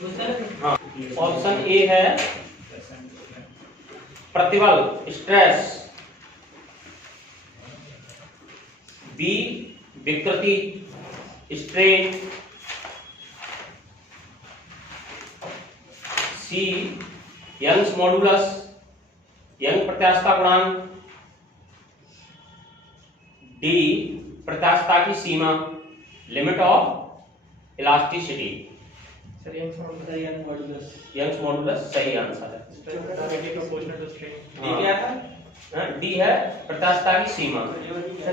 हाँ, option A है प्रतिबल स्ट्रेस, बी विकृति strain, C young's modulus young प्रत्यास्थता गुणांक, डी प्रत्यास्थता की सीमा limit of elasticity. Sir young's modulus सही आंसर है। डी क्या था? डी है प्रत्यास्थता की सीमा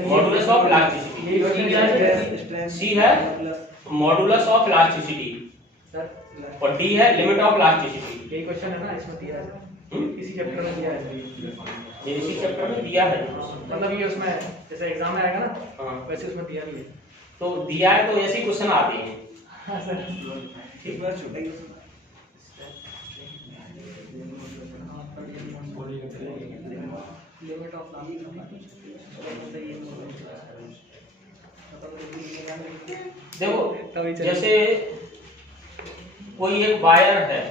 मॉडुलस ऑफ इलास्टिसिटी, सी है मॉडुलस ऑफ इलास्टिसिटी और डी है लिमिट ऑफ इलास्टिसिटी। यही क्वेश्चन है ना, इसमें दिया है, इसी चैप्टर में दिया है, ये इसी चैप्टर में दिया है, मतलब ये उसमें जैसे एग्जाम में आएगा ना, हाँ वैसे उसमें दिया भी है। तो दिया है तो ऐसे ही क्वेश्चन आते हैं। हाँ सर ठीक है, लिमिट ऑफ देखो जैसे कोई एक वायर है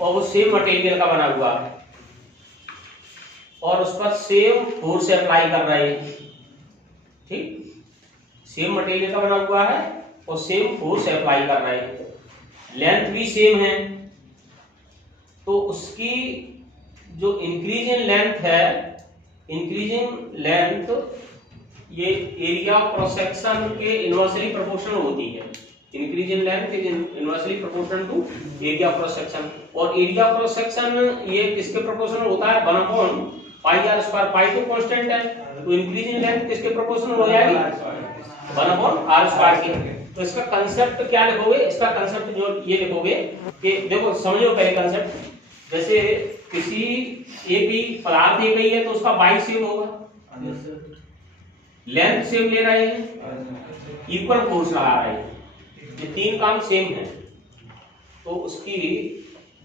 और वो सेम मटेरियल का बना हुआ है और उस पर सेम फोर्स अप्लाई कर रहे हैं, ठीक, सेम मटेरियल का बना हुआ है और सेम फोर्स अप्लाई कर रहे हैं, लेंथ भी सेम है, तो उसकी जो इंक्रीज इन लेंथ है, इंक्रीजिंग लेंथ ये एरिया ऑफ क्रॉस सेक्शन के इनवर्सली प्रोपोर्शनल होती है। Increase in length is inversely proportional to area of cross section, और एरिया ऑफ क्रॉस सेक्शन ये किसके प्रोपोर्शनल होता है? 1/पाई आर स्क्वायर, पाई तो कांस्टेंट है, तो इंक्रीज इन लेंथ किसके प्रोपोर्शनल हो जाएगी? 1/r स्क्वायर की। तो इसका कांसेप्ट क्या लिखोगे? इसका कांसेप्ट जो ये लिखोगे कि देखो समझो पहले कांसेप्ट, जैसे किसी एक भी पदार्थ दी गई है तो उसका बाई सेम होगा, लेंथ सेम ले रहे हैं, इक्वल फोर्स लगा रहे हैं, ये तीन काम सेम है, तो उसकी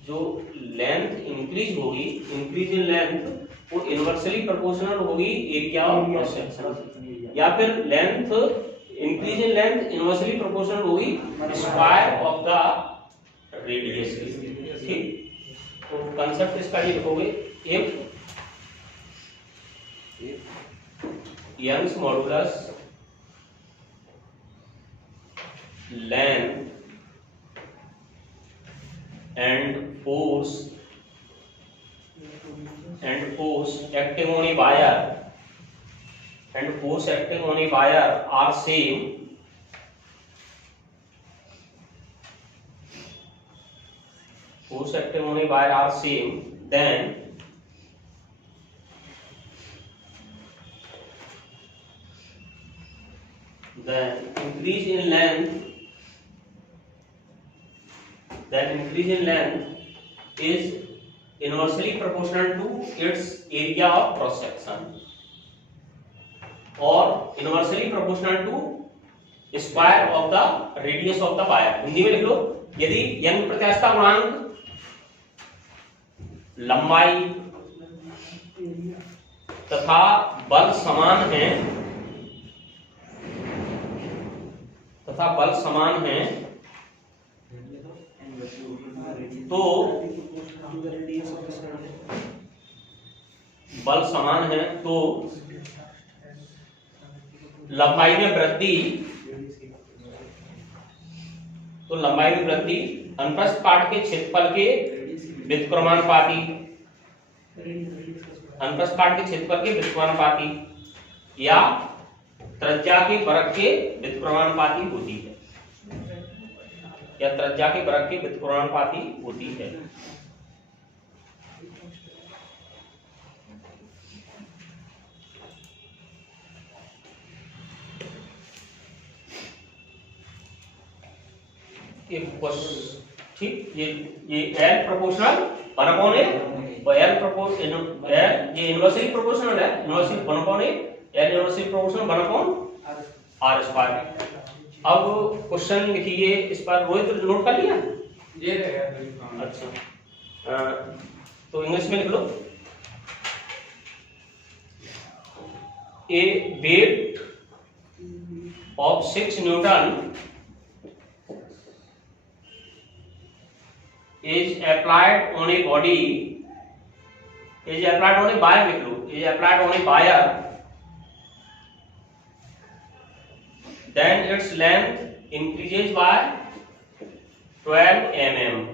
जो लेंथ इंक्रीज होगी, इंक्रीज इन लेंथ वो इनवर्सली प्रोपोर्शनल होगी एरिया ऑफ क्रॉस सेक्शन, या फिर length increase in length inversely proportional होगी स्क्वायर ऑफ द रेडियस। ठीक, तो कांसेप्ट इसका ये लिखोगे, if Young's modulus length and force acting on a wire are same, then increase in length is inversely proportional to its area of cross section or inversely proportional to square of the radius of the wire। Hindi में लिख लो, यदि young प्रत्यास्थता गुणांक लंबाई तथा बल समान है तो बल समान है तो लंबाई में वृद्धि अनुप्रस्थ काट के क्षेत्रफल के व्युत्क्रमानुपाती या त्रिज्या के वर्ग के व्युत्क्रमानुपाती होती है, ठीक। ये L प्रोपोर्शनल 1/a और L ये इनवर्सली प्रोपोर्शनल है, inversely 1/a, L inversely proportional 1/r square. अब क्वेश्चन लिखिए इस पर, रोहित नोट कर लिया? ये रहेगा। अच्छा, तो इंग्लिश में लिख लो, a weight of 6 newton is applied on a body, is applied on a wire, लिख लो, is applied on a wire, then its length increases by 12 mm.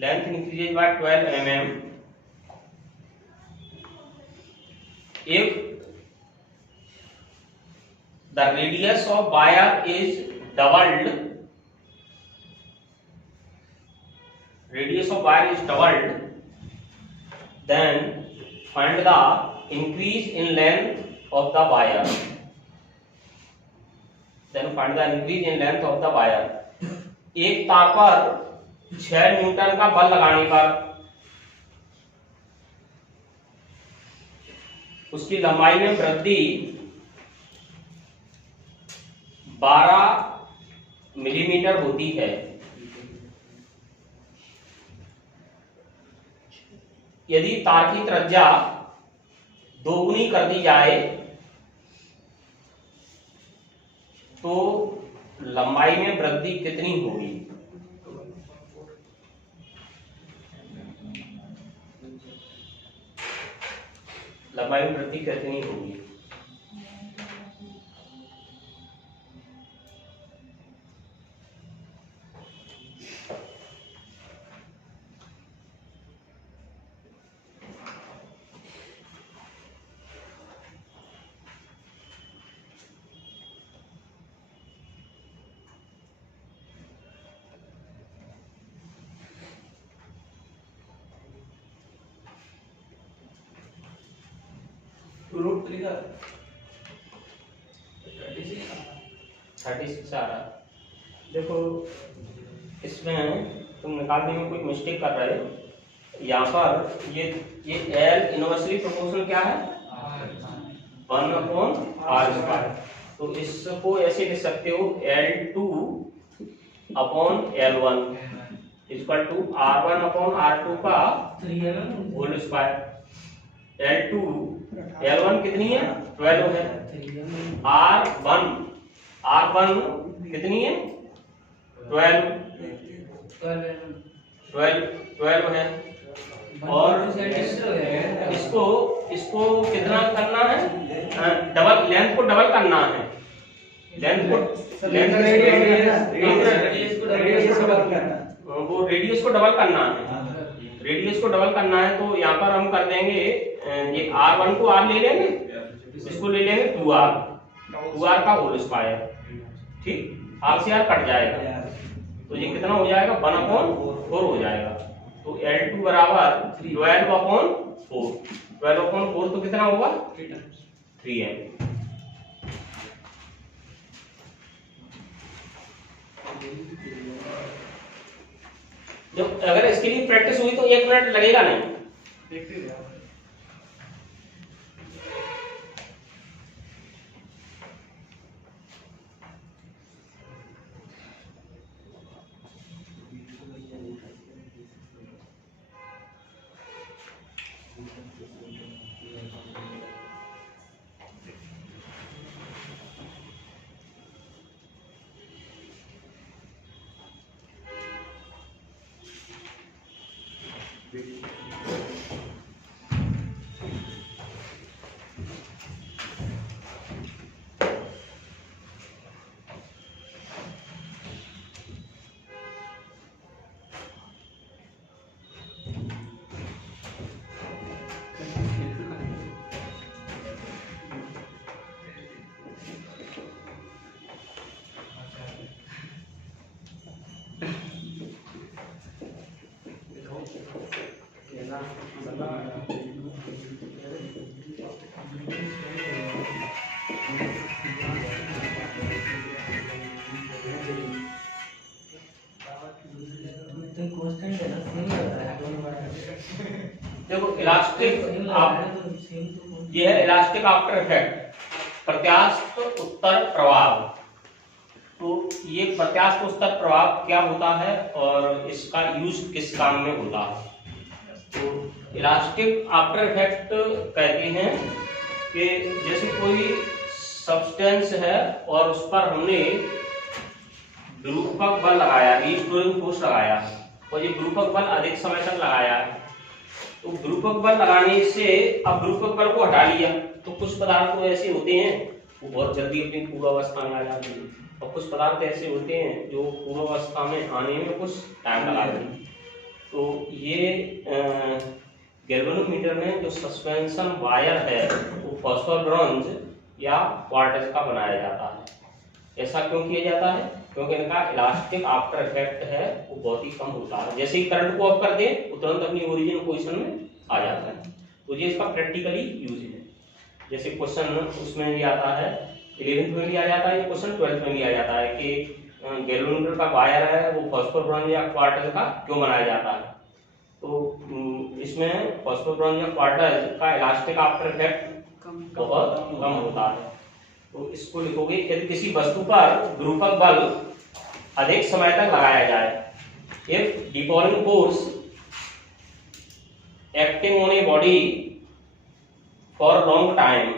Length increases by 12 mm if the radius of wire is doubled. Radius of wire is doubled, then find the increase in length of the wire. Then find the increase in length of the wire. एक तार पर 6 Newton का बल लगाने पर उसकी लंबाई में वृद्धि 12 मिलीमीटर होती है। यदि तार की त्रिज्या दोगुनी कर दी जाए तो लंबाई में वृद्धि कितनी होगी? लंबाई में वृद्धि कितनी होगी? रूट 3 का 36 आ रहा। देखो इसमें तुम निकालने में कोई मिस्टेक कर रहे हो। यहाँ पर ये L इनवर्सली प्रोपोर्शनल क्या है? 1/r²। तो इसको ऐसे लिख सकते हो L2/L1 इक्वल टू R1/R2 का होल स्क्वायर। L1 कितनी है? 12 है। R1 कितनी है? 12 है। और इसको कितना करना है? डबल, लेंथ को डबल करना है। वो रेडियस को डबल करना है। रेडियस को डबल करना है तो यहाँ पर हम कर देंगे, ये R1 को R ले लेंगे, इसको ले लेंगे 2R का होल स्क्वायर। ठीक, R से R कट जाएगा तो ये कितना हो जाएगा? 1/4 हो जाएगा। तो L2 बराबर 12/4। 12/4 तो कितना होगा? 3m। जब अगर इसके लिए प्रैक्टिस हुई तो 1 मिनट लगेगा नहीं। देखते जाओ। देखो इलास्टिक, ये है इलास्टिक आफ्टर इफेक्ट, प्रत्यास्थ उत्तर प्रभाव। तो ये प्रत्यास्थ उत्तर प्रभाव क्या होता है और इसका यूज किस काम में होता है? तो इलास्टिक आफ्टर इफेक्ट कहते हैं कि जैसे कोई सब्सटेंस है और उस पर हमने विरूपक बल लगाया, रीस्टोरिंग फोर्स लगाया, और ये विरूपक बल अधिक समय तक लगाया, तो विरूपक बल लगाने से अब विरूपक बल को हटा लिया, तो कुछ पदार्थ तो ऐसे होते हैं वो बहुत जल्दी अपनी पूर्वावस्था में आ जाते हैं, और कुछ पदार्थ ऐसे होते हैं जो पूर्वावस्था में आने में कुछ टाइम लगाते हैं। तो ये गैल्वेनोमीटर में जो सस्पेंशन वायर है वो फॉस्फोर ब्रॉन्ज या क्वार्ट्ज का बनाया जाता है। ऐसा क्यों किया जाता है? क्योंकि इनका इलास्टिक आफ्टर इफेक्ट है वो बहुत ही कम होता है। जैसे ही करंट को ऑफ कर दे वो तुरंत अपनी ओरिजिनल पोजीशन में आ जाता है। तो ये इसका प्रैक्टिकली यूज है। जैसे क्वेश्चन उसमें भी आता है, 11th में भी आ जाता है, ये क्वेश्चन 12th में भी आ जाता है कि गैल्वेनोमीटर का वायर है वो फॉस्फोर ब्रॉन्ज या क्वार्ट्ज का क्यों बनाया जाता है। तो इसमें फॉस्फोर ब्रॉन्ज या क्वार्ट्ज का इलास्टिक आफ्टर इफेक्ट बहुत कम होता है। तो इसको लिखोगे, यदि किसी वस्तु पर विरूपक बल अधिक समय तक लगाया जाए, if deforming force acting on a body for long time,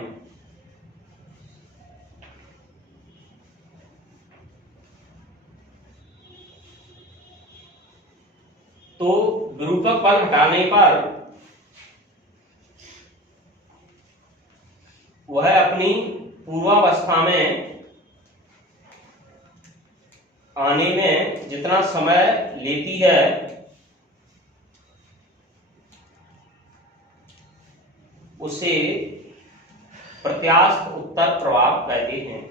तो विरूपक बल हटाने पर वह अपनी पूर्वावस्था में आने में जितना समय लेती है उसे प्रत्यास्थ उत्तर प्रभाव कहते हैं।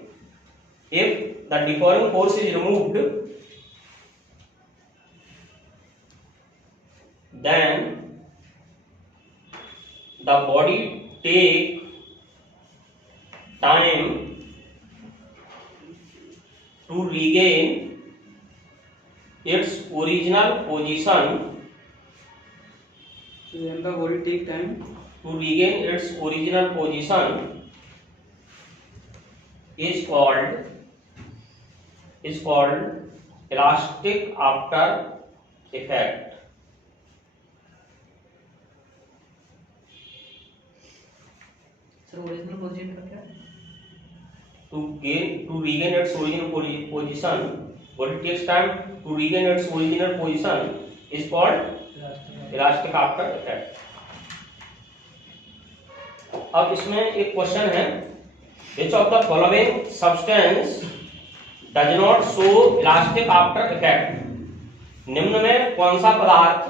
If the deforming force is removed, then the body take time to regain its original position, So then the body take time to regain its original position is called elastic after effect. Sir original position का क्या? To regain its original position, what it takes time to regain its original position is called elastic after effect. अब इसमें एक question है, which of the following substance does not show elastic after effect? निम्न में कौन सा पदार्थ,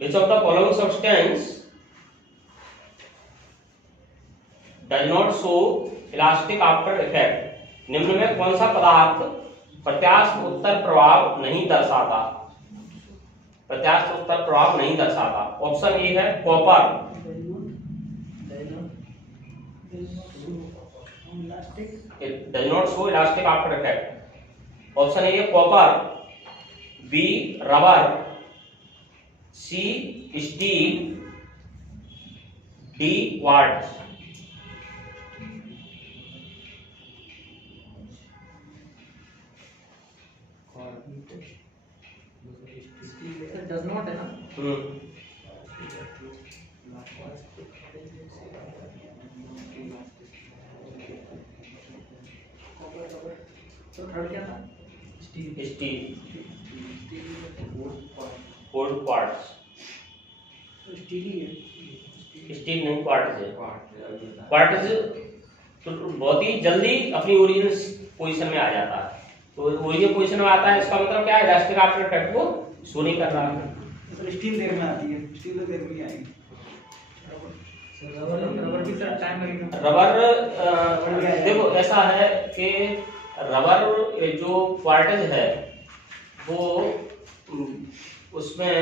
which of the following substance does not show elastic after effect? निम्न में कौन सा पदार्थ प्रत्यास्थ उत्तर प्रभाव नहीं दर्शाता? प्रत्यास्थ उत्तर प्रभाव नहीं दर्शाता। ऑप्शन ए है copper, does not show elastic after effect. Option A है copper, B rubber, C steel, D quartz. Does not है ना? तो थर्ड क्या था? Steel, cold quartz. स्टील ही है। स्टील नहीं, क्वार्ट्ज है। क्वार्ट्ज तो बहुत ही जल्दी अपनी ओरिजिनल पोजीशन में आ जाता है। तो ओरिजिनल पोजीशन में आता है, इसका मतलब क्या है, इलास्टिक आफ्टर इफेक्ट को शो नहीं कर रहा है। तो स्टील देर में आती है, स्टील तो देर में ही आएगी। रबर भी सर टाइम लगेगा। रबर देखो ऐसा है कि रबर जो क्वार्ट्ज है वो उसमें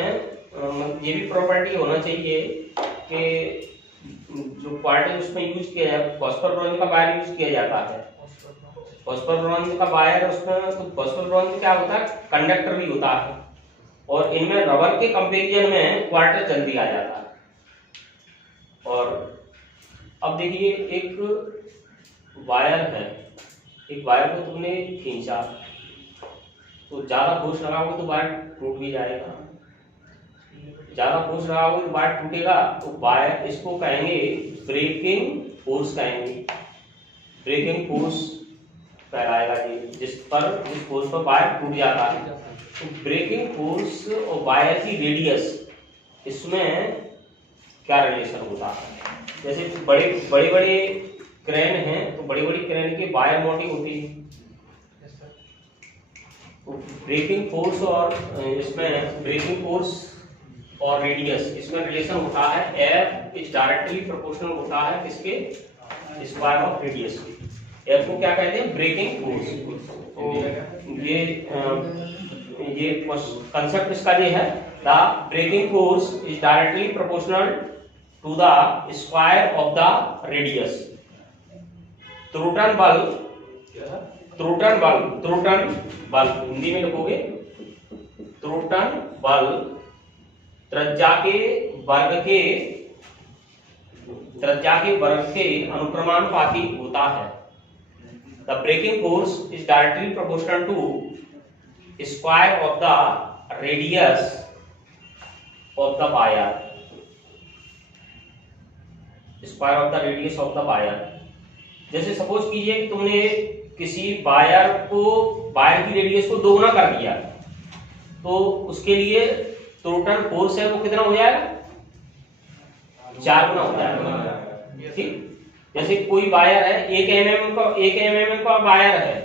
ये भी प्रॉपर्टी होना चाहिए कि जो क्वार्ट्ज उसमें यूज किया जाए, फॉस्फोर ब्रॉन्ज का वायर यूज किया जाता है। फॉस्फोर ब्रॉन्ज का वायर उसमें, तो फॉस्फोर ब्रॉन्ज क्या होता है, कंडक्टर भी होता है, और इनमें रबर के कंपैरिजन में क्वार्ट्ज जल्दी आ जाता है। और अब देखिए एक वायर है, एक वायर को तुमने खींचा तो ज्यादा फोर्स लगाओगे तो वायर टूट भी जाएगा, ज्यादा फोर्स लगाओगे तो वायर टूटेगा। तो वायर, इसको कहेंगे ब्रेकिंग फोर्स, कहेंगे ब्रेकिंग फोर्स कहलाएगा जी, जिस फोर्स पर वायर टूट जाता है। तो ब्रेकिंग फोर्स और वायर की रेडियस, इसमें क्या रिलेशन होता है? जैसे बड़े बड़े क्रेन हैं, तो बड़ी बड़ी क्रेन की वायर मोटी होती है, तो ब्रेकिंग फोर्स और इसमें ब्रेकिंग फोर्स और रेडियस, इसमें रिलेशन होता है F इज डायरेक्टली प्रोपोर्शनल होता है किसके? स्क्वायर ऑफ रेडियस के। F को क्या कहते हैं? Breaking force. तो ये कंसेप्ट इसका ये है, the breaking force is directly proportional to the square of the radius. त्रुटन बल हिंदी में लिखोगे, त्रुटन बल त्रिज्या के वर्ग के अनुक्रमानुपाती होता है। The breaking force is directly proportional to square of the radius of the wire. Square of the radius of the wire. जैसे सपोज कीजिए कि तुमने किसी वायर की रेडियस को दोगुना कर दिया, तो उसके लिए टोटल फोर्स है वो कितना हो जाएगा? 4 गुना हो जाएगा। ठीक, जैसे कोई वायर है 1 mm का वायर है,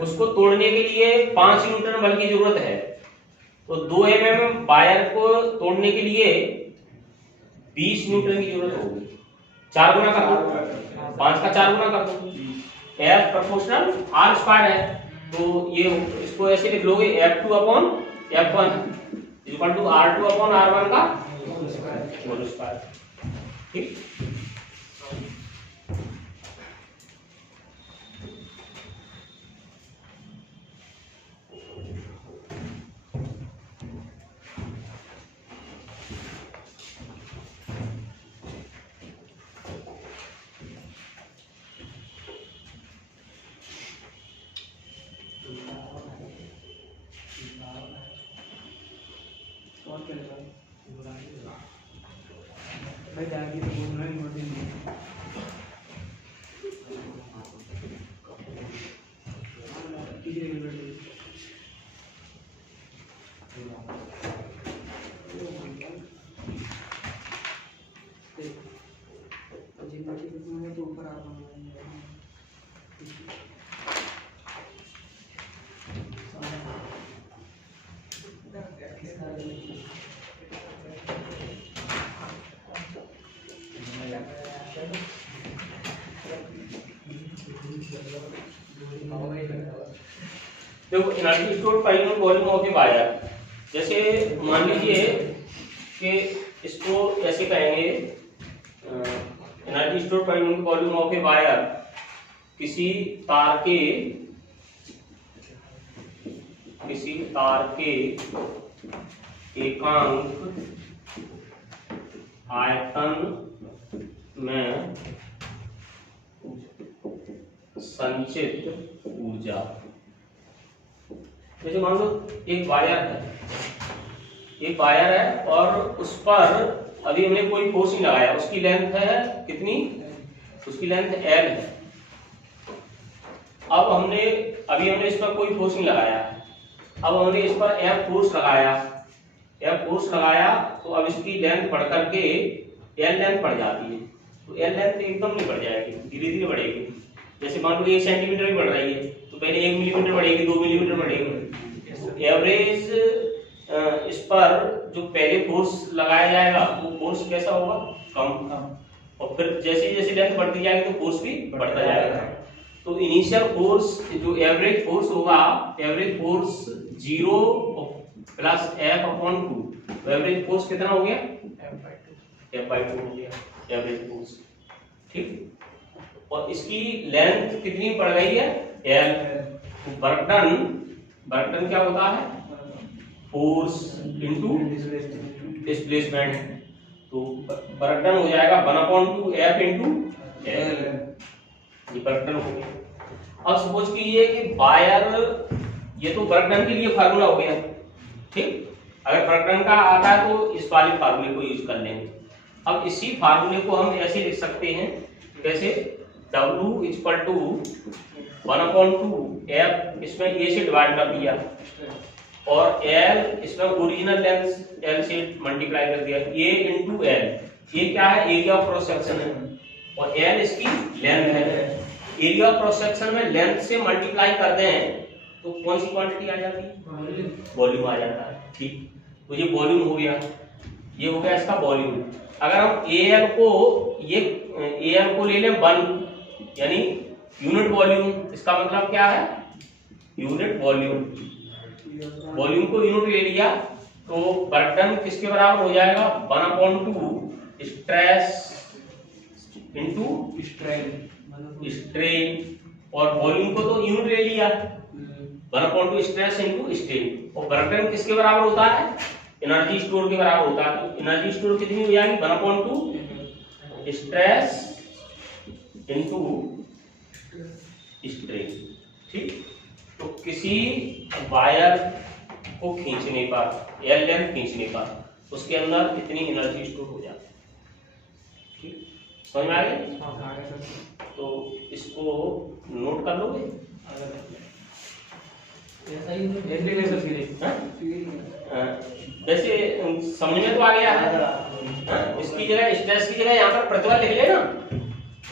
उसको तोड़ने के लिए 5 न्यूटन बल की जरूरत है, तो 2 mm वायर को तोड़ने के लिए 20 न्यूटन की जरूरत होगी। 4 गुना कर दो, 5 का 4 गुना कर दो। F प्रोपोर्शनल R स्क्वायर है, तो ये इसको ऐसे लिख लोगे F2 upon F1 equal to R2 upon R1 का होल स्क्वायर। ठीक, भाई जाएगी तो बोलना ही होती नहीं। तो ऊपर आ रहा हूँ। देखो energy stored by volume of the wire. जैसे मान लीजिए कि इसको ऐसे कहेंगे, energy stored by volume of a wire किसी तार के एकांक आयतन में संचित ऊर्जा। जैसे मान लो एक वायर है और उस पर अभी हमने कोई फोर्स नहीं लगाया, उसकी लेंथ है कितनी? उसकी लेंथ L है। अब हमने इस पर कोई फोर्स नहीं लगाया, अब हमने इस पर F फोर्स लगाया, तो अब इसकी लेंथ बढ़ करके L लेंथ बढ़ जाती है। तो L लेंथ एकदम नहीं बढ़ जाएगी, धीरे धीरे बढ़ेगी। जैसे मान लो 1 सेंटीमीटर की बढ़ रही है, तो पहले 1 मिलीमीटर बढ़ेगी, 2 मिलीमीटर बढ़ेगी। एवरेज इस पर जो पहले फोर्स लगाया जाएगा वो फोर्स कैसा होगा? कम। और फिर जैसे जैसे लेंथ बढ़ती जाएगी तो फोर्स भी बढ़ता जाएगा। तो इनिशियल फोर्स जो एवरेज फोर्स होगा, एवरेज फोर्स 0 प्लस F/2, तो एवरेज फोर्स कितना हो गया? F/2 हो गया एवरेज फोर्स। ठीक, और इसकी लेंथ कितनी बढ़ गई है? L। वर्क डन क्या होता है? Force into displacement. तो वर्क डन हो जाएगा 1/2 F इनटू L। ये वर्क डन हो गया। अब सपोज कीजिए कि वायर, ये तो वर्क डन के लिए फार्मूला हो गया। ठीक, अगर वर्क डन का आता है तो इस वाले फार्मूले को यूज कर लेंगे। अब इसी फार्मूले को हम ऐसे लिख सकते हैं, कैसे? W is equal to 1/2 F इसमें A से डिवाइड कर दिया और L इसमें ओरिजिनल लेंथ L से मल्टीप्लाई कर दिया, A इंटू L, ये क्या है, एरिया ऑफ क्रॉस सेक्शन है और L इसकी लेंथ है। एरिया ऑफ क्रॉस सेक्शन में लेंथ से मल्टीप्लाई कर दें तो कौन सी क्वांटिटी आ जाती है, वॉल्यूम आ जाता है। ठीक, तो ये वॉल्यूम हो गया, ये हो गया इसका वॉल्यूम। अगर हम AL को ये AL को ले लें 1 यानी यूनिट वॉल्यूम, इसका मतलब क्या है, यूनिट वॉल्यूम। वॉल्यूम को यूनिट ले लिया तो वर्क डन किसके बराबर हो जाएगा, 1/2 स्ट्रेस इंटू स्ट्रेन, और वॉल्यूम को तो यूनिट ले लिया 1/2 स्ट्रेस इंटू स्ट्रेन, और वर्क डन किसके बराबर होता है, एनर्जी स्टोर के बराबर होता है। तो एनर्जी स्टोर कितनी हो जाएगी, 1/2 स्ट्रेस इंटू स्ट्रेन। ठीक, तो किसी वायर को खींचने पर, एल लेंथ खींचने पर, उसके अंदर इतनी एनर्जी स्टोर हो जाती है। ठीक, समझ में आ गया? तो इसको नोट कर लोगे, वैसे समझ में तो आ गया है। इसकी जगह स्ट्रेस की जगह यहाँ पर प्रतिबल लिख लेना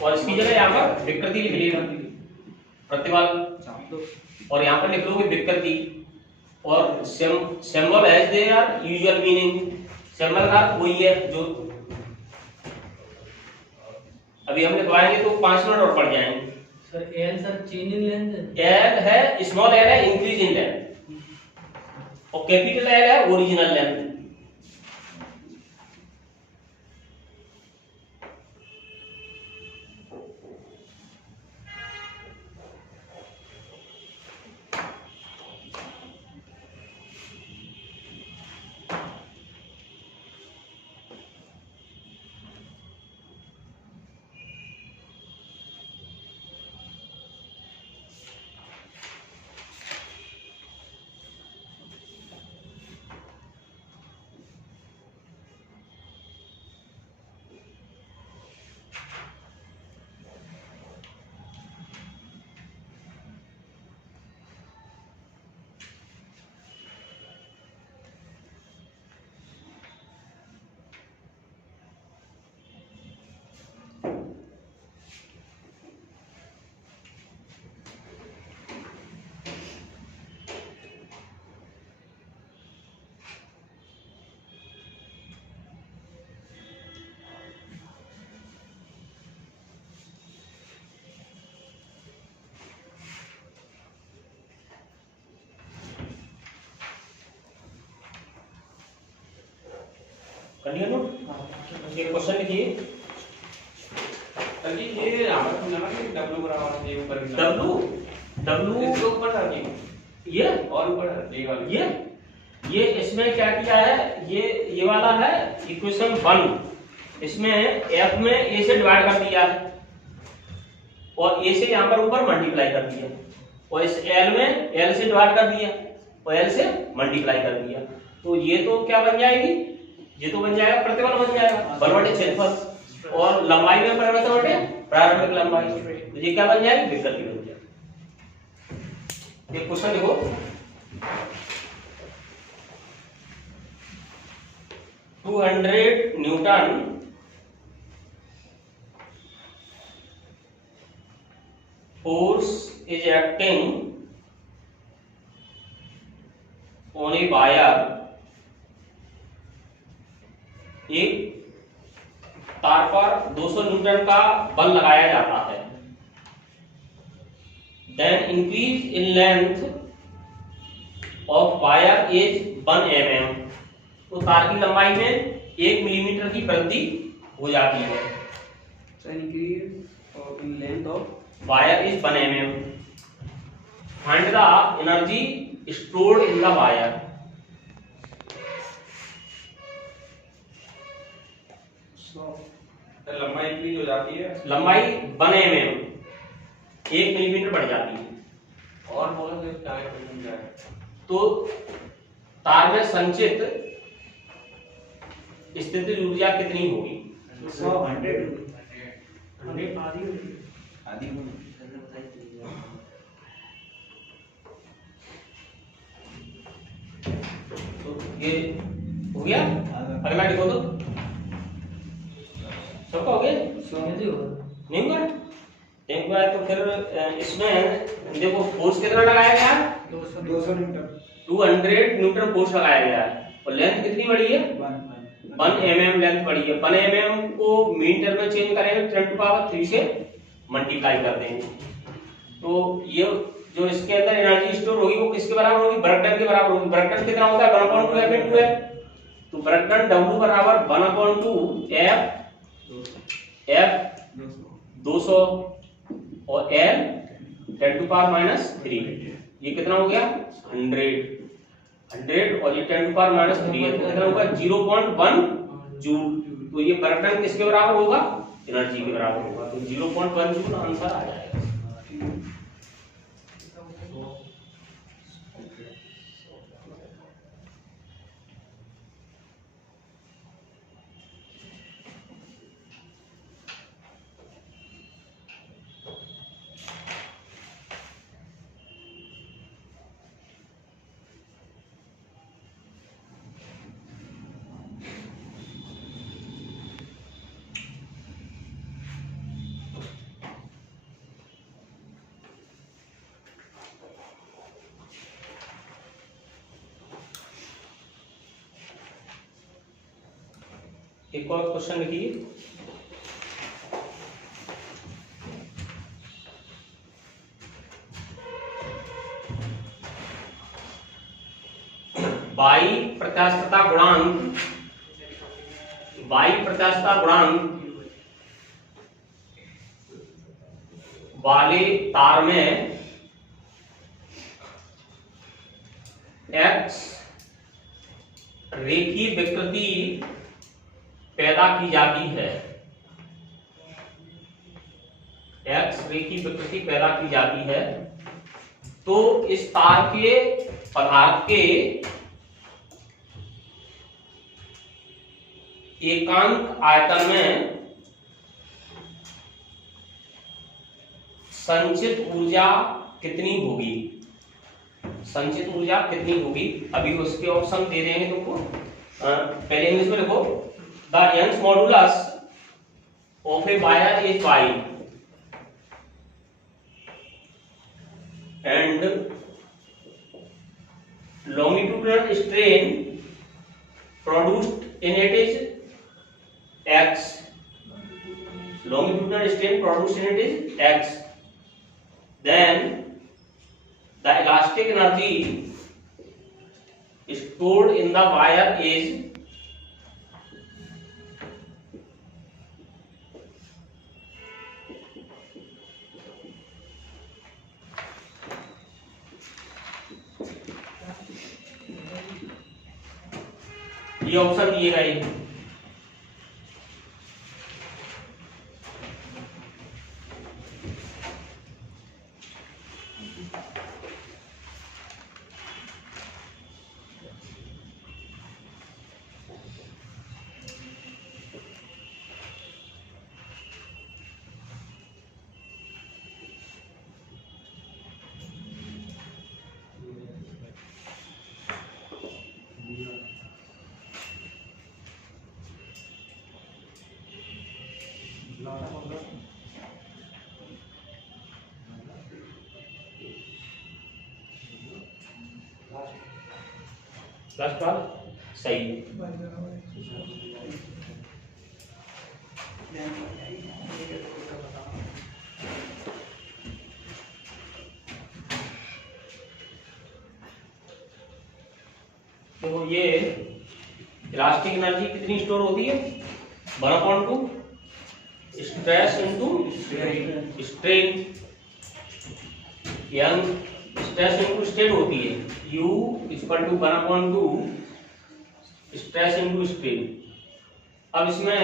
और इसकी जगह यहाँ पर विकृति लिख लेना, प्रतिबल, और यहाँ पर लिख लोगे विकृति, और symbol as they are usual meaning, symbol का वही है जो अभी हम लिखवाएंगे तो 5 मिनट और पड़ जाएंगे। Sir L sir change in length, L है स्मॉल एल है इंक्रीज इन लेंथ और कैपिटल एल है ओरिजिनल लेंथ। करिए नोट, ये क्वेश्चन लिखिए। सर जी ये हमारा समझाना कि W बराबर ये ऊपर की W इसके ऊपर था जी, ये और ऊपर ये वाला, ये इसमें क्या किया है, ये वाला है इक्वेशन 1, इसमें F में A से डिवाइड कर दिया और A से यहाँ पर ऊपर मल्टीप्लाई कर दिया, और इस L में L से डिवाइड कर दिया और L से मल्टीप्लाई कर दिया। तो ये तो क्या बन जाएगी, ये तो बन जाएगा प्रतिबल बन जाएगा, बल बटे क्षेत्रफल, और लंबाई में परिवर्तन बटे प्रारंभिक लंबाई, तो ये क्या बन जाएगी, विकृति बन जाएगी। ये क्वेश्चन देखो, N force is acting on a wire, एक तार पर 200 न्यूटन का बल लगाया जाता है। Then increase in length of wire is 1 mm, तो तार की लंबाई में 1 मिलीमीटर की वृद्धि हो जाती है। So increase in length of wire is 1 mm. Find the energy stored in the wire. लंबाई इंक्रीज हो जाती है, लंबाई 1 mm, 1 मिलीमीटर बढ़ जाती है। और बोला तो क्या है, तो तार में संचित स्थितिज ऊर्जा कितनी होगी, 100 100 आधी आदि तो ये हो गया। अगला लिखो तो सबका हो गया नहीं हुआ। एक बार तो फिर इसमें देखो फोर्स कितना लगाया गया है 200 न्यूटन 200 न्यूटन फोर्स लगाया गया है और लेंथ कितनी बड़ी है 1 mm लेंथ बड़ी है। 1 mm को मीटर में चेंज करेंगे 10 टू पावर 3 से मल्टीप्लाई कर देंगे तो ये जो इसके अंदर एनर्जी स्टोर होगी वो किसके बराबर होगी वर्क डन के बराबर होगी। वर्क डन कितना होता है 1/2 F * है तो वर्क डन W बराबर 1/2 F 200 और L 10 टू पावर -3 ये कितना हो गया 100 और ये 10 टू पावर -3 है तो कितना होगा 0.1 जूल। तो ये वर्क डन किसके बराबर होगा एनर्जी के बराबर होगा तो 0.1 जूल आंसर आ जाएगा। एक और क्वेश्चन लिखिए वायु प्रत्यास्थता गुणांक वाले तार में x रेखीय विकृति पैदा की जाती है x रेखीय विकृति पैदा की जाती है तो इस तार के पदार्थ के एकांक आयतन में संचित ऊर्जा कितनी होगी अभी उसके ऑप्शन दे देंगे तुमको। पहले इंग्लिश में लिखो the Young's modulus of a wire is y and longitudinal strain produced in it is x then the elastic energy stored in the wire is ये ऑप्शन दिए गए लास्ट बार सही तो ये इलास्टिक एनर्जी कितनी स्टोर होती है 1/2 stress into strain young stress into strain होती है U = 1/2 स्ट्रेस इनटू स्ट्रेन। अब इसमें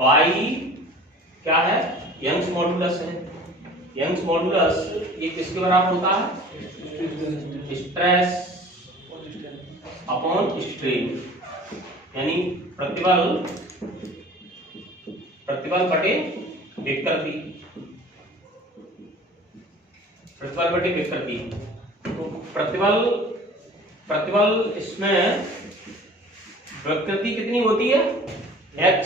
y क्या है यंग्स मॉडुलस है। यंग्स मॉडुलस ये किसके बराबर होता है स्ट्रेस अपॉन स्ट्रेन यानी प्रतिबल बटे विकृति। प्रतिबल बटे विकृति। तो प्रतिबल इसमें विकृति कितनी होती है x,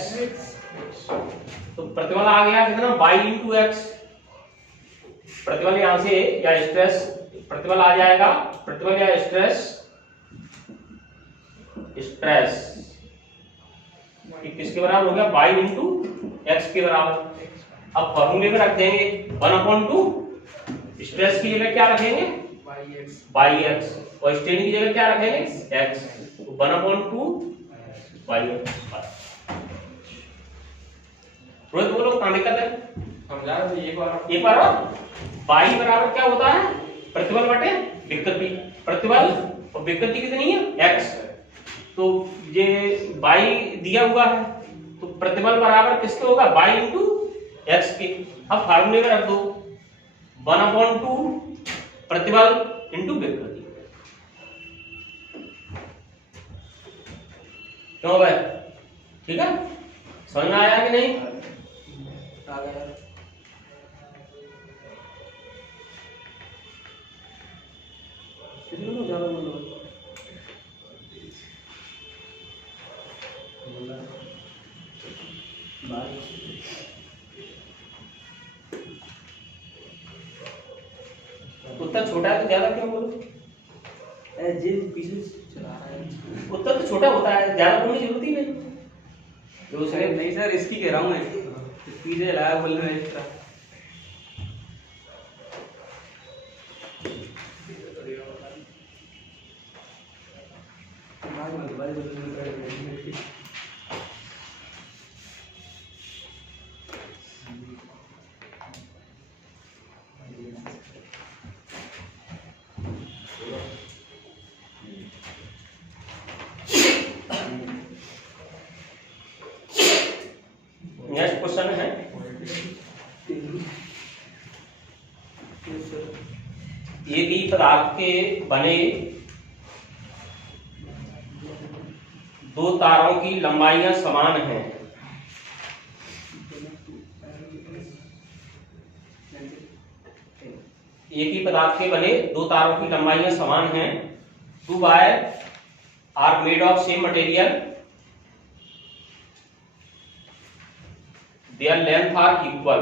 तो प्रतिबल आ गया कितना y इंटू एक्स। प्रतिबल यहां से या स्ट्रेस प्रतिबल आ जाएगा, प्रतिबल या स्ट्रेस किसके बराबर हो गया y इंटू एक्स के बराबर। अब फॉर्मूले में रख देंगे 1/2, स्ट्रेस की जगह क्या रखेंगे y(x) और स्ट्रेन की जगह क्या रखेंगे x, तो 1/2 y(x). रोहित बोलो कहां दिक्कत है? समझा रहे थे एक बार y बराबर क्या होता है प्रतिबल बटे विकृति। प्रतिबल और विकृति कितनी है x, तो ये y दिया हुआ है तो प्रतिबल बराबर किसके होगा y इंटू एक्स के। अब फार्मूले में रख दो 1/2 प्रतिबल इंटू विकृति। क्यों भाई? ठीक है, समझ में आया कि नहीं? आ गया। ज्यादा बोलो। उत्तर छोटा है तो ज्यादा क्यों बोलो? जी पीछे चला रहा है। उत्तर तो छोटा होता है, ज्यादा बोलने की जरूरत ही नहीं। दूसरे नहीं सर, इसकी कह रहा हूँ मैं, पीछे चलाया बोलने में एक्स्ट्रा। नेक्स्ट क्वेश्चन है, एक ही पदार्थ के बने दो तारों की लंबाइयां समान हैं। एक ही पदार्थ के बने दो तारों की लंबाइयां समान हैं। Two wire are made of same material, their length are equal.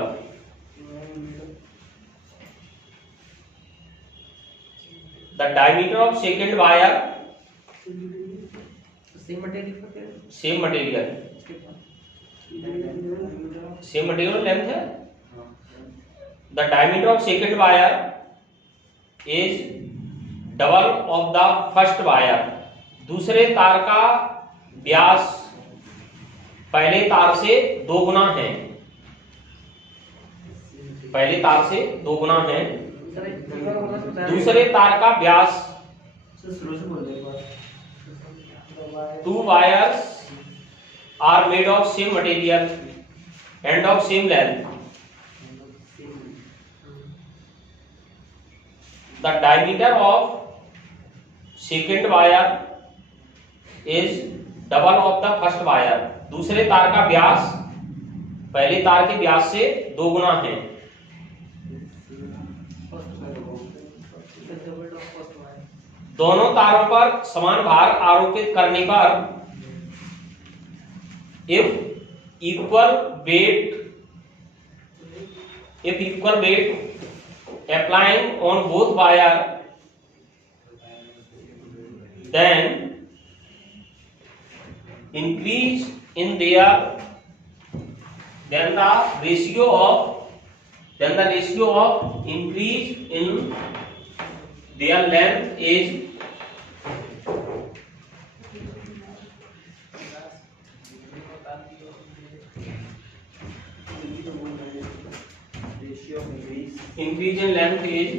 The diameter of second wire, same material का क्या same material length है। The diameter of second wire is double of the first wire. दूसरे तार का व्यास पहले तार से 2 गुना है। पहले तार से 2 गुना है। दूसरे तार का व्यास, शुरू से बोल दो। Two wires are made of same material and of same length. The diameter of second wire is double of the first wire. दूसरे तार का व्यास पहले तार के व्यास से 2 गुना है। दोनों तारों पर समान भार आरोपित करने पर if equal weight applying on both wire, then increase in their then the ratio of increase in their length is increase in length is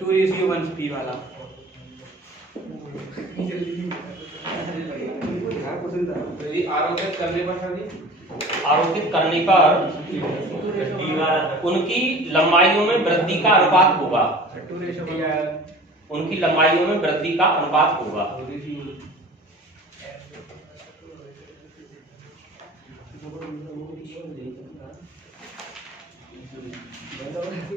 2:1 वाला। आरोपित करने पर उनकी लंबाइयों में वृद्धि का अनुपात होगा। उनकी लंबाइयों में वृद्धि का अनुपात होगा। डी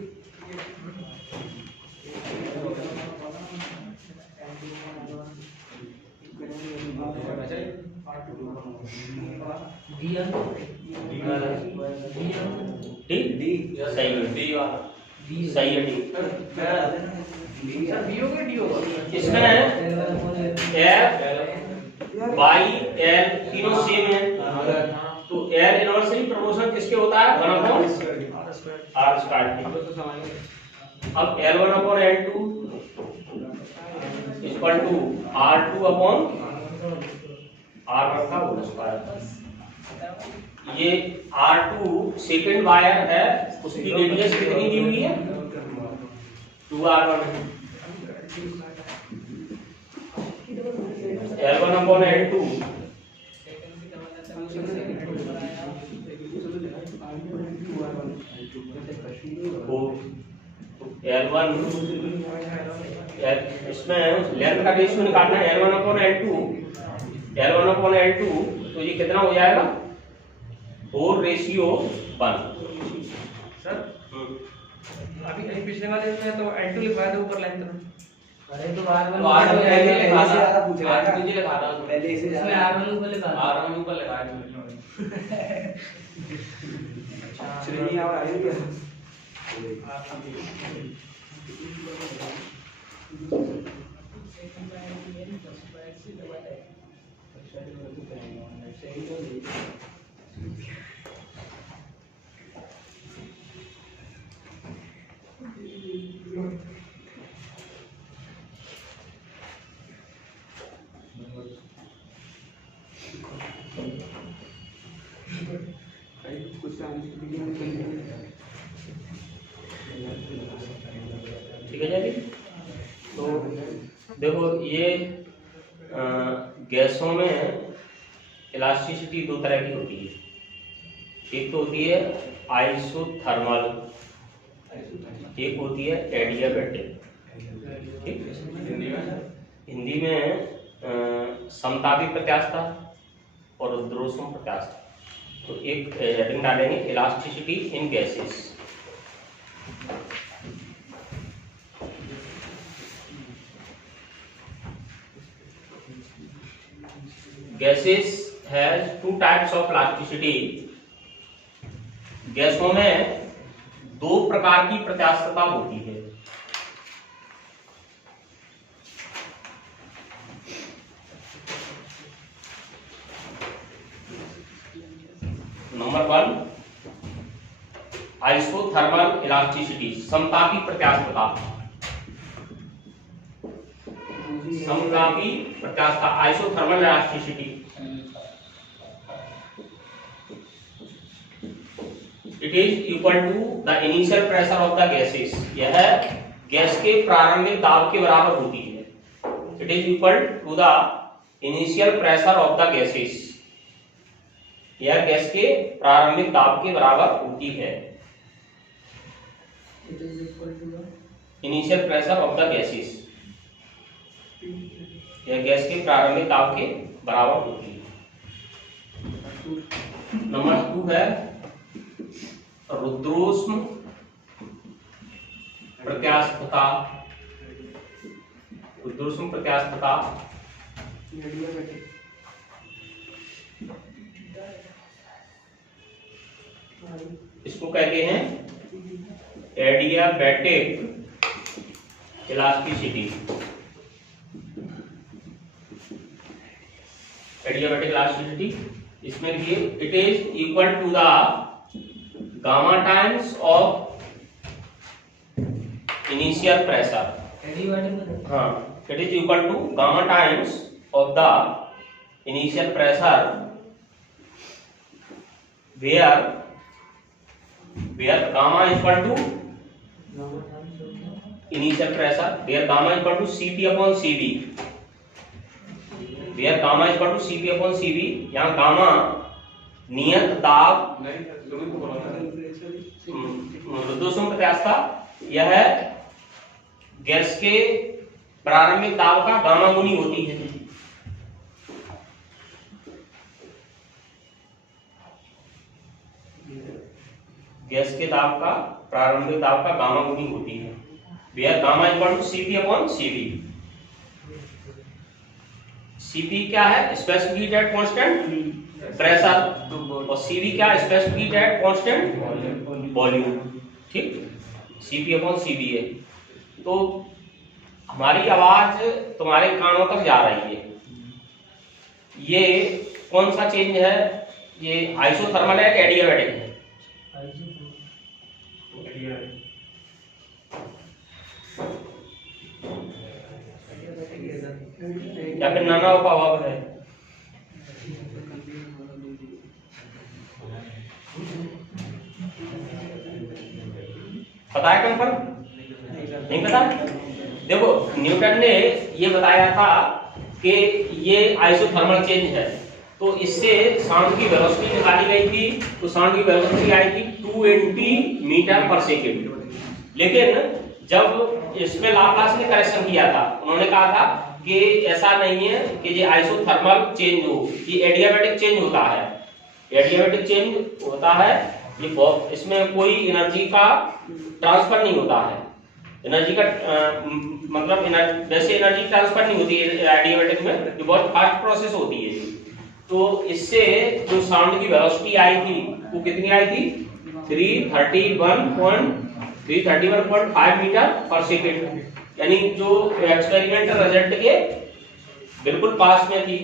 सही है, डी वाला सही है, डी। सर बी होगा डी होगा? इसमें एफ बाई एल तीनों सेम है, तो एल इनवर्सली प्रपोर्शनल किसके होता है? 1/r स्क्वायर के। अब L1 upon L2 equal to R2 upon R रखा होल स्क्वायर। ये R2 सेकंड वायर है, उसकी रेडियस कितनी दी हुई है? 2R1 है। L1 अपॉन L2 L1 इसमें लेंथ का रेशियो निकालना है, L1 अपॉन L2 तो ये कितना हो जाएगा? 4:1। सर अभी पिछले वाले में तो L2 लिखवाया था ऊपर लेंथ में। अरे तो R1 तो R1 पहले लिखा था, R2 जी लिखा था पहले इसे इसमें R1 ऊपर लिखा था। R1 ऊपर लगाया श्रेणी और आई क्या? ठीक है जी। तो देखो ये गैसों में इलास्टिसिटी दो तरह की होती है। एक तो होती है आइसोथर्मल, एक होती है एडियाबैटिक। ठीक, हिंदी में समतापी प्रत्यास्थता और रुद्रोष्म प्रत्यास्थता। तो एक हेडिंग डालेंगे elasticity in gases. Gases has two types of elasticity. गैसों में दो प्रकार की प्रत्यास्थता होती है। नंबर 1 आइसोथर्मल इलास्टिसिटी, समतापी प्रत्यास्थता। समतापी प्रत्यास्थता isothermal elasticity. It is equal to the initial pressure of the gases. यह गैस के प्रारंभिक दाब के बराबर होती है। It is equal to the initial pressure of the gases. यह गैस के प्रारंभिक दाब के बराबर होती है। Initial pressure of the gases, यह गैस के प्रारंभिक दाब के बराबर होती है। नंबर 2 है रुद्रोष्म प्रत्यास्थता। रुद्रोष्म प्रत्यास्थता इसको कहते हैं एडियाबैटिक इलास्टिसिटी। एडियाबैटिक इलास्टिसिटी इसमें भी it is equal to the gamma times of initial pressure. हाँ, it is equal to gamma times of the initial pressure where gamma is equal to initial pressure, where gamma is equal to Cp upon Cv, where gamma is equal to Cp upon Cv। यहाँ gamma नियत दाब रुद्रोष्म प्रत्यास्थता, यह gas के प्रारंभिक दाब का gamma गुनी होती है। गैस के दाब का प्रारंभिक दाब का गामा गुनी होती है। Where gamma equal to Cp upon Cv। Cp क्या है? Specific heat at constant pressure, और Cv क्या है? Specific heat at constant volume. ठीक, Cp अपॉन Cv है। तो हमारी आवाज तुम्हारे कानों तक जा रही है। ये कौन सा चेंज है? ये आइसोथर्मल है कि एडियाबैटिक है? या फिर नाना उपभाग है? पता है कंफर्म? नहीं पता? देखो, न्यूटन ने ये बताया था कि ये आइसोथर्मल चेंज है, तो इससे साउंड की वेलोसिटी निकाली गई थी। तो साउंड की वेलोसिटी आई थी 280 मीटर पर सेकेंड। लेकिन जब इसमें लाप्लास ने करेक्शन किया था, उन्होंने कहा था कि ऐसा नहीं है कि ये आइसोथर्मल चेंज हो, ये एडियाबैटिक चेंज होता है। एडियाबैटिक चेंज होता है, ये इसमें कोई एनर्जी का ट्रांसफर नहीं होता है। एनर्जी का मतलब वैसे एनर्जी ट्रांसफर नहीं होती है एडियाबैटिक में, ये बहुत फास्ट प्रोसेस होती है। तो इससे जो साउंड की वेलोसिटी आई थी वो कितनी आई थी? 331.5 मीटर पर सेकेंड, यानी जो एक्सपेरिमेंटल रिजल्ट के बिल्कुल पास में थी।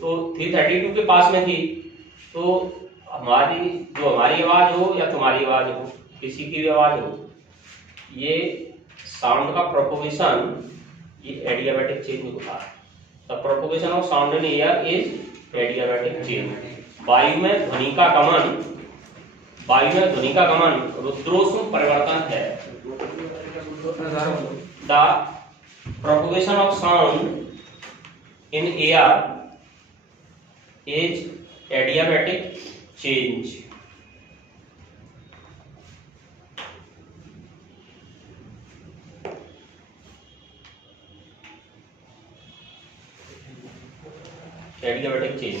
तो 332 के पास में थी। तो हमारी आवाज हो या तुम्हारी आवाज हो, किसी की भी आवाज हो, ये साउंड का प्रोपोगेशन ये एडियाबैटिक चेंज होता है। The propagation of sound in air is adiabatic change. वायु में ध्वनि का गमन रुद्रोष्म परिवर्तन है। The propagation of sound in air is adiabatic change. Adiabatic change.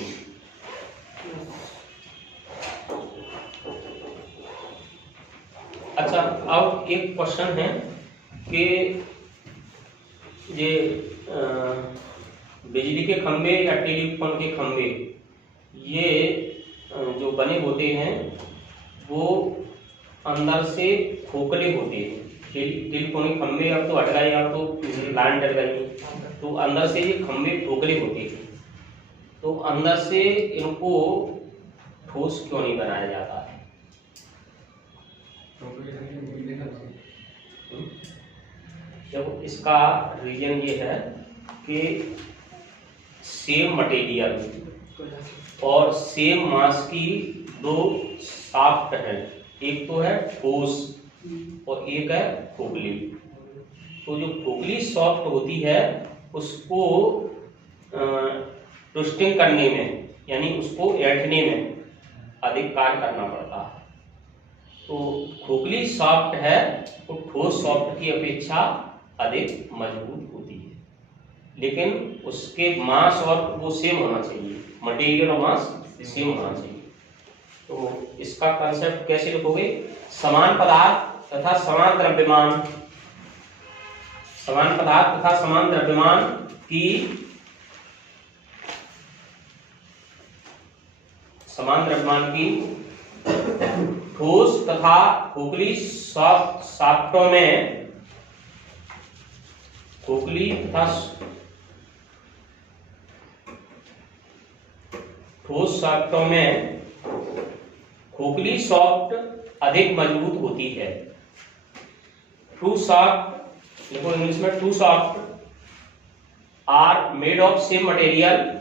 अच्छा, अब एक क्वेश्चन है कि ये बिजली के खंभे या टेलीफोन के खंभे ये जो बने होते हैं वो अंदर से खोखले होते हैं। टेलीफोनिक खंभे अब तो हट गए, अब तो लाइन डल गई, तो अंदर से ये खंभे खोखले होते हैं। तो अंदर से इनको ठोस क्यों नहीं बनाया जाता है? जब इसका रीजन ये है कि सेम मटेरियल और सेम मास की दो शाफ्ट हैं, एक तो है ठोस और एक है खोखली। तो जो खोखली सॉफ्ट होती है उसको ट्विस्टिंग करने में, यानी उसको ऐंठने में अधिक कार्य करना पड़ता है। तो खोखली सॉफ्ट है तो ठोस सॉफ्ट की अपेक्षा अधिक मजबूत होती है, लेकिन उसके मास और वो सेम होना चाहिए, मटेरियल और मास सेम होना चाहिए। तो इसका कंसेप्ट कैसे लिखोगे? समान पदार्थ तथा समान द्रव्यमान, समान पदार्थ तथा समान द्रव्यमान की ठोस तथा खोखली शाफ्टों में ठोस शाफ्टों में खोखली सॉफ्ट अधिक मजबूत होती है। टू सॉफ्ट, देखो इंग्लिश में two shaft are made of same material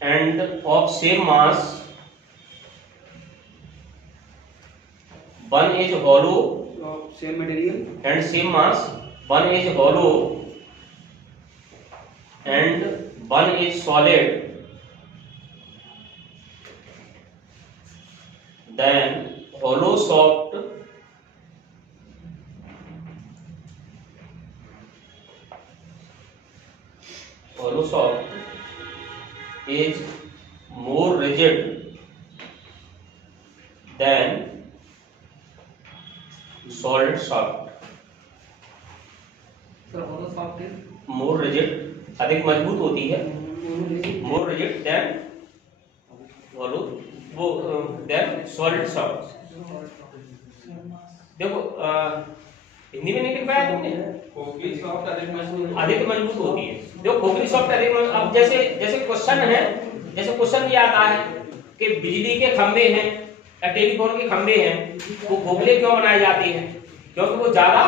and of same mass, one is hollow same material and same mass, one is hollow and one is solid, then hollow soft is more rigid than solid shaft, sir hollow shaft is more rigid अधिक मजबूत होती है, मोर rigid then होलो वो then solid soft. देखो हिंदी में नहीं लिख पाया तुमने, खोखली सॉफ्ट अधिक मजबूत होती है। देखो खोखली सॉफ्ट अधिक मजबूत। अब जैसे जैसे क्वेश्चन है, जैसे क्वेश्चन ये आता है कि बिजली के खंभे हैं या टेलीफोन के खंभे हैं, वो खोखले क्यों बनाए जाते हैं? क्योंकि वो ज्यादा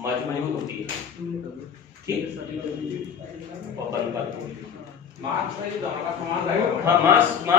मजबूत होती है। ठीक, और बंद कर दो। मार्क्स है जो हमारा समान रहेगा। हाँ, मास